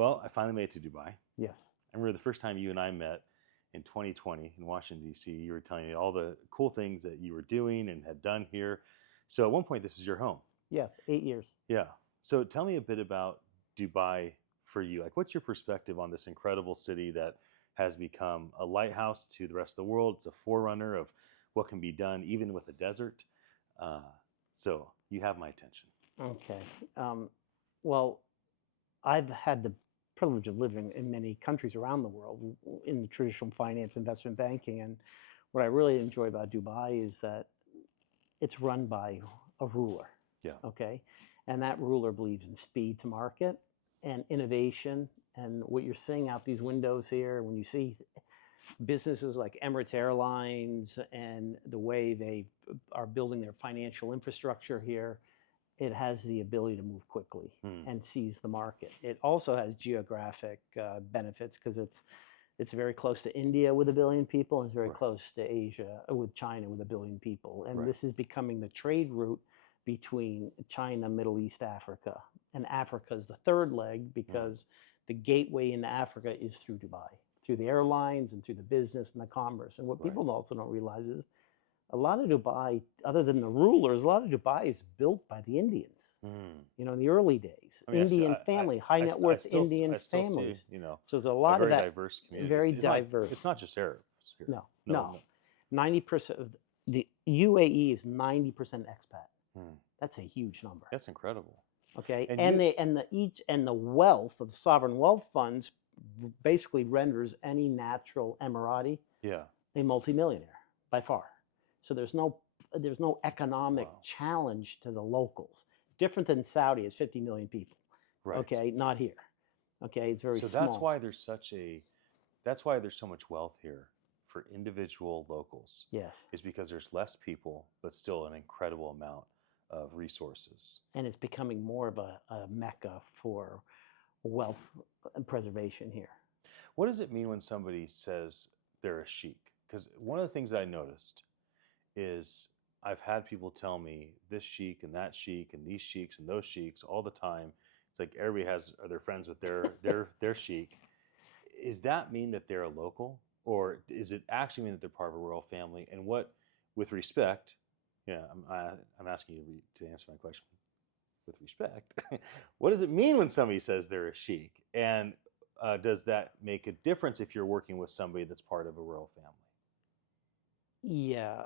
Well, I finally made it to Dubai. Yes. I remember the first time you and I met in 2020 in Washington, D.C., you were telling me all the cool things that you were doing and had done here. So at one point, this was your home. Yes, 8 years. Yeah. So tell me a bit about Dubai for you. Like, what's your perspective on this incredible city that has become a lighthouse to the rest of the world? It's a forerunner of what can be done even with a desert. Uh, so you have my attention. Okay. Well, I've had the privilege of living in many countries around the world in the traditional finance investment banking. And what I really enjoy about Dubai is that it's run by a ruler. Yeah. Okay. And that ruler believes in speed to market and innovation. And what you're seeing out these windows here, when you see businesses like Emirates Airlines and the way they are building their financial infrastructure here, it has the ability to move quickly and seize the market. It also has geographic benefits because it's very close to India with 1 billion people, and it's very close to Asia with China with 1 billion people. And this is becoming the trade route between China, Middle East, Africa. And Africa is the third leg because the gateway into Africa is through Dubai, through the airlines and through the business and the commerce. And what people also don't realize is a lot of Dubai, other than the rulers, a lot of Dubai is built by the Indians. In the early days, Indian family, high net worth Indian families. So there's a lot of that. Diverse community. Very diverse. It's not just Arabs here. No. 90% of the UAE is 90% expat. That's a huge number. That's incredible. Okay, and the wealth of the sovereign wealth funds basically renders any natural Emirati a multimillionaire by far. So there's no economic challenge to the locals. Different than Saudi is 50 million people. Okay, not here. Okay, it's very small. So that's why there's so much wealth here for individual locals. Yes. Is because there's less people, but still an incredible amount of resources. And it's becoming more of a mecca for wealth preservation here. What does it mean when somebody says they're a sheik? Because one of the things that I noticed is I've had people tell me this sheik and that sheik and these sheiks and those sheiks all the time. It's like everybody are their friends with their sheik. Does that mean that they're a local, or does it actually mean that they're part of a royal family? And what, with respect, I'm asking you to answer my question with respect. What does it mean when somebody says they're a sheik? And does that make a difference if you're working with somebody that's part of a royal family? Yeah,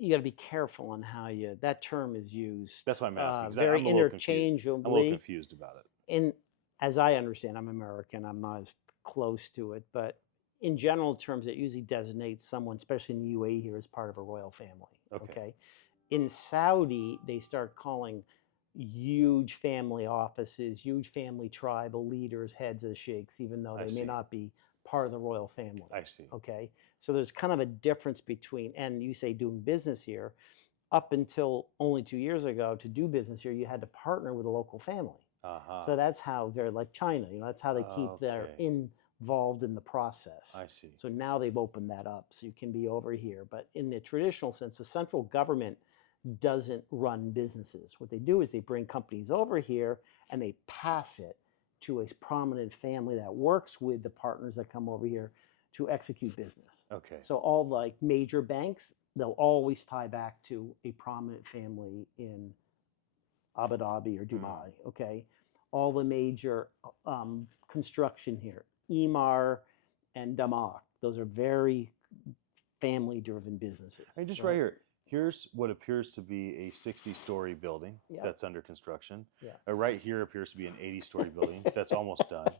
you got to be careful on how that term is used. That's why I'm asking. Very interchangeably. I'm a little confused about it. And as I understand, I'm American. I'm not as close to it, but in general terms, it usually designates someone, especially in the UAE here, as part of a royal family. Okay. In Saudi, they start calling huge family offices, huge family tribal leaders, heads of sheikhs, even though they may not be part of the royal family. I see. Okay. So there's kind of a difference between, and you say doing business here, up until only 2 years ago, to do business here, you had to partner with a local family. So that's how they're like China, that's how they keep their involved in the process. I see. So now they've opened that up, so you can be over here. But in the traditional sense, the central government doesn't run businesses. What they do is they bring companies over here and they pass it to a prominent family that works with the partners that come over here to execute business. Okay. So all like major banks, they'll always tie back to a prominent family in Abu Dhabi or Dubai. Okay. All the major construction here, Emaar and Damak, those are very family-driven businesses. I mean, just right here. Here's what appears to be a 60-story building that's under construction. Yeah. Right here appears to be an 80-story building that's almost done.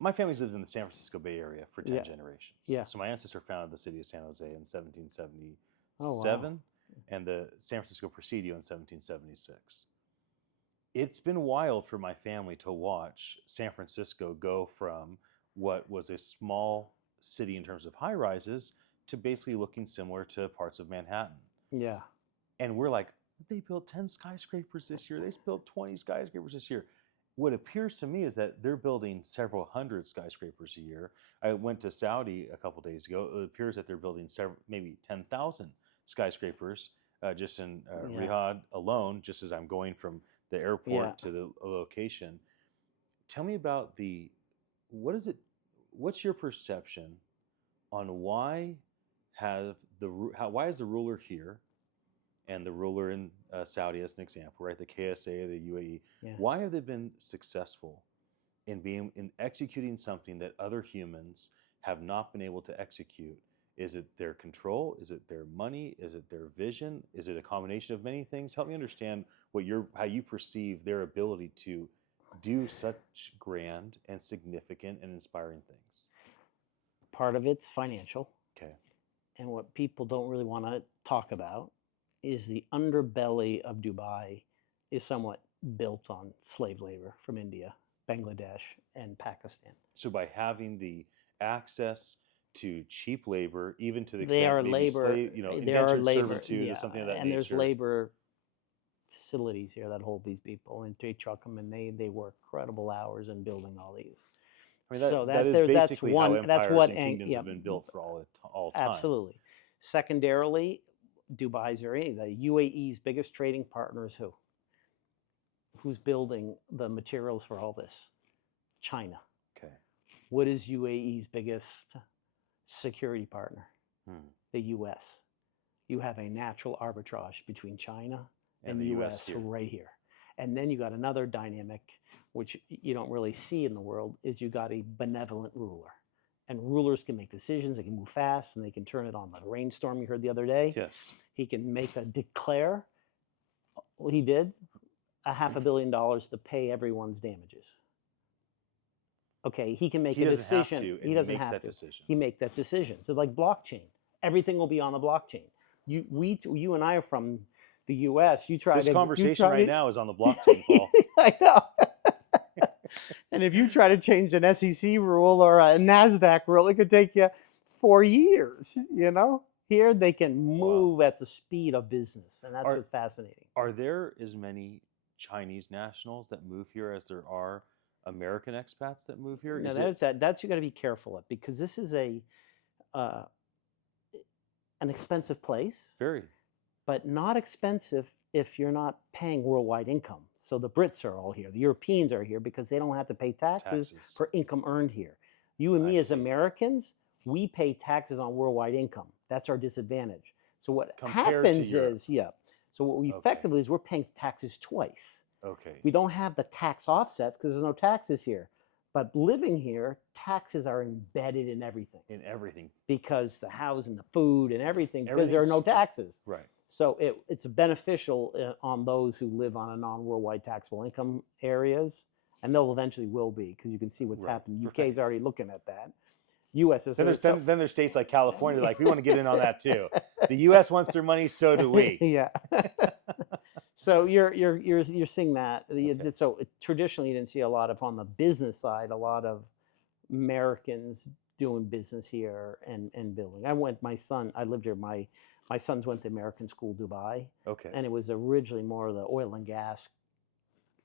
My family's lived in the San Francisco Bay Area for 10 generations. Yeah. So my ancestor founded the city of San Jose in 1777, and the San Francisco Presidio in 1776. It's been wild for my family to watch San Francisco go from what was a small city in terms of high rises to basically looking similar to parts of Manhattan. Yeah. And we're like, they built 10 skyscrapers this year. They built 20 skyscrapers this year. What appears to me is that they're building several hundred skyscrapers a year. I went to Saudi a couple days ago. It appears that they're building maybe 10,000 skyscrapers just in Riyadh alone, just as I'm going from the airport Yeah. to the location. Tell me about what is it? What's your perception on why why is the ruler here and the ruler in Saudi as an example, right? The KSA, the UAE. Yeah. Why have they been successful in executing something that other humans have not been able to execute? Is it their control? Is it their money? Is it their vision? Is it a combination of many things? Help me understand how you perceive their ability to do such grand and significant and inspiring things. Part of it's financial. Okay. And what people don't really want to talk about is the underbelly of Dubai is somewhat built on slave labor from India, Bangladesh, and Pakistan. So by having the access to cheap labor, even to the They extent are maybe labor, slave, they are indentured labor, servitude or yeah, something of that and there's nature. labor facilities here that hold these people, and they truck them, and they work incredible hours in building all these. I mean, So that is that's basically how one. That's empires what. and kingdoms Yeah, have been built for all time. absolutely. Secondarily, Dubai's very the UAE's biggest trading partner is who? Who's building the materials for all this? China. Okay. What is UAE's biggest security partner? The U.S. You have a natural arbitrage between China and the U.S. right here. And then you got another dynamic, which you don't really see in the world, is you got a benevolent ruler. And rulers can make decisions, they can move fast, and they can turn it on. Like a rainstorm you heard the other day. Yes. He can declare, what he did, $500 million to pay everyone's damages. Okay, he can make a decision. He doesn't have to. He makes that decision. So like blockchain, everything will be on the blockchain. You and I are from the U.S. This conversation right now is on the blockchain, Paul. I know. And if you try to change an SEC rule or a NASDAQ rule, it could take you 4 years, you know? Here they can move at the speed of business, and that's what's fascinating. Are there as many Chinese nationals that move here as there are American expats that move here? No, that's you got to be careful of, because this is an expensive place. Very. But not expensive if you're not paying worldwide income. So the Brits are all here. The Europeans are here because they don't have to pay taxes for income earned here. You and me as Americans, we pay taxes on worldwide income. That's our disadvantage. So what happens is, so what we effectively is we're paying taxes twice. Okay. We don't have the tax offsets because there's no taxes here. But living here, taxes are embedded in everything. In everything. Because the housing, the food, and everything, because there are no taxes. Right. So it's beneficial on those who live on a non-worldwide taxable income areas, and they'll eventually will be, because you can see what's happening. UK is already looking at that. US is then there's states like California, like we want to get in on that too. The US wants their money, so do we. Yeah. So you're seeing that. Okay. So traditionally, you didn't see a lot of, on the business side, a lot of Americans doing business here and building. I lived here. My sons went to American School Dubai. Okay. And it was originally more of the oil and gas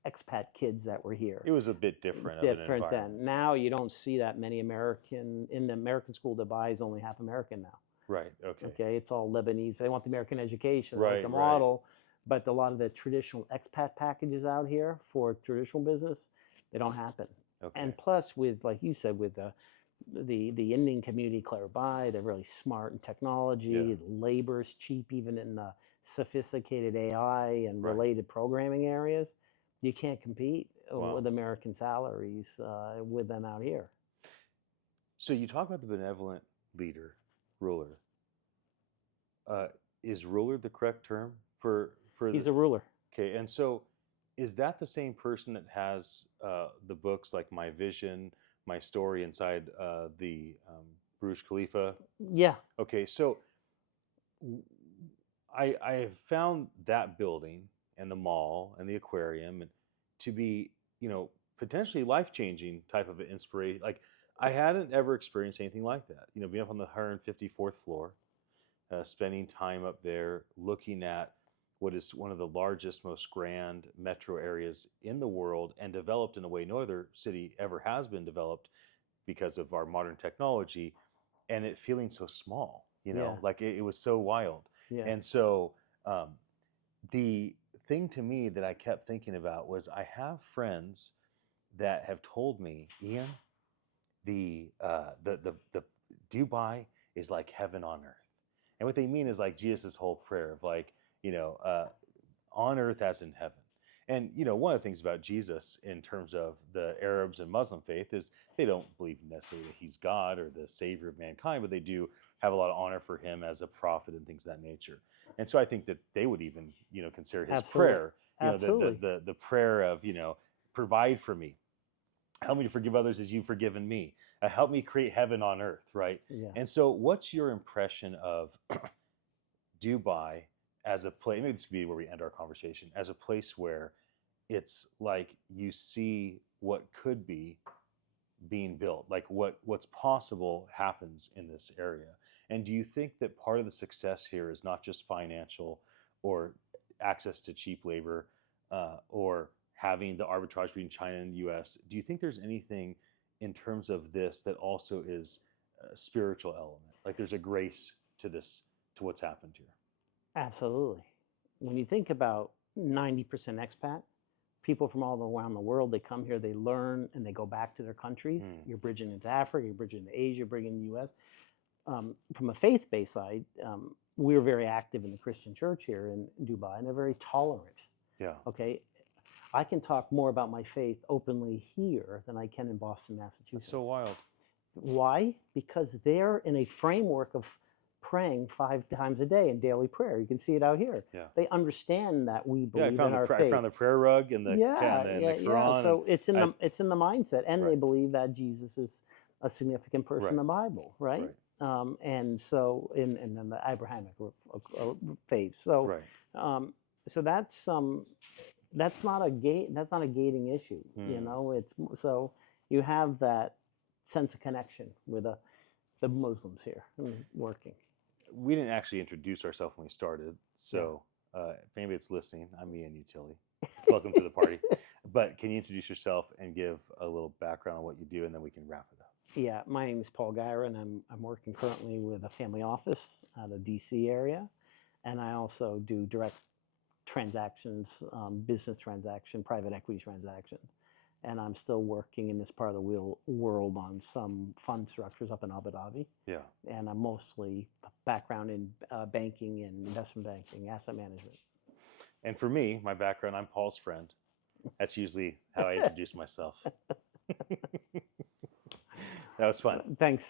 expat kids that were here. It was a bit different. Different then. Now you don't see that many American in the American School Dubai is only half American now. Right. Okay. Okay. It's all Lebanese. They want the American education, like the model. But a lot of the traditional expat packages out here for traditional business, they don't happen. Okay. And plus, with, like you said, with the Indian community clear by, they're really smart in technology. The labor's cheap, even in the sophisticated AI and related programming areas. You can't compete with American salaries with them out here. So you talk about the benevolent ruler. Is ruler the correct term for? He's a ruler. Okay, and so is that the same person that has the books like My Vision, My Story inside the Burj Khalifa? Yeah. Okay, so I have found that building and the mall and the aquarium to be, potentially life-changing type of an inspiration. Like, I hadn't ever experienced anything like that. Being up on the 154th floor, spending time up there, looking at what is one of the largest, most grand metro areas in the world, and developed in a way no other city ever has been developed because of our modern technology, and it feeling so small, like it was so wild. Yeah. And so the thing to me that I kept thinking about was I have friends that have told me, Ian, the Dubai is like heaven on earth. And what they mean is like Jesus' whole prayer of like, on earth as in heaven. And one of the things about Jesus in terms of the Arabs and Muslim faith is they don't believe necessarily that he's God or the savior of mankind, but they do have a lot of honor for him as a prophet and things of that nature. And so I think that they would even, consider his Absolutely. prayer, Absolutely. the prayer of, provide for me, help me to forgive others as you've forgiven me, help me create heaven on earth, right? Yeah. And so what's your impression of Dubai as a place, maybe this could be where we end our conversation, as a place where it's like you see what could be being built, like what's possible happens in this area. And do you think that part of the success here is not just financial or access to cheap labor or having the arbitrage between China and the US? Do you think there's anything in terms of this that also is a spiritual element? Like there's a grace to this, to what's happened here? Absolutely. When you think about 90% expat, people from all around the world, they come here, they learn, and they go back to their countries. You're bridging into Africa, you're bridging into Asia, you're bringing the US. From a faith-based side, we're very active in the Christian church here in Dubai, and they're very tolerant. Yeah. Okay. I can talk more about my faith openly here than I can in Boston, Massachusetts. That's so wild. Why? Because they're in a framework of praying 5 times a day in daily prayer. You can see it out here. Yeah. They understand that we Yeah, believe in our faith. I found the prayer rug and the the Quran. So it's in the mindset, and Right. they believe that Jesus is a significant person in the Bible, right? And so and then the Abrahamic faith. So Right. so that's not a gating issue. It's so you have that sense of connection with the Muslims here working. We didn't actually introduce ourselves when we started, so if anybody's listening, I'm Ian Utile. Welcome to the party. But can you introduce yourself and give a little background on what you do, and then we can wrap it up? Yeah, my name is Paul Gyra, and I'm working currently with a family office out of DC area, and I also do direct transactions, business transaction, private equity transactions. And I'm still working in this part of the world on some fund structures up in Abu Dhabi. Yeah. And I'm mostly background in banking and investment banking, asset management. And for me, my background, I'm Paul's friend. That's usually how I introduce myself. That was fun. Thanks.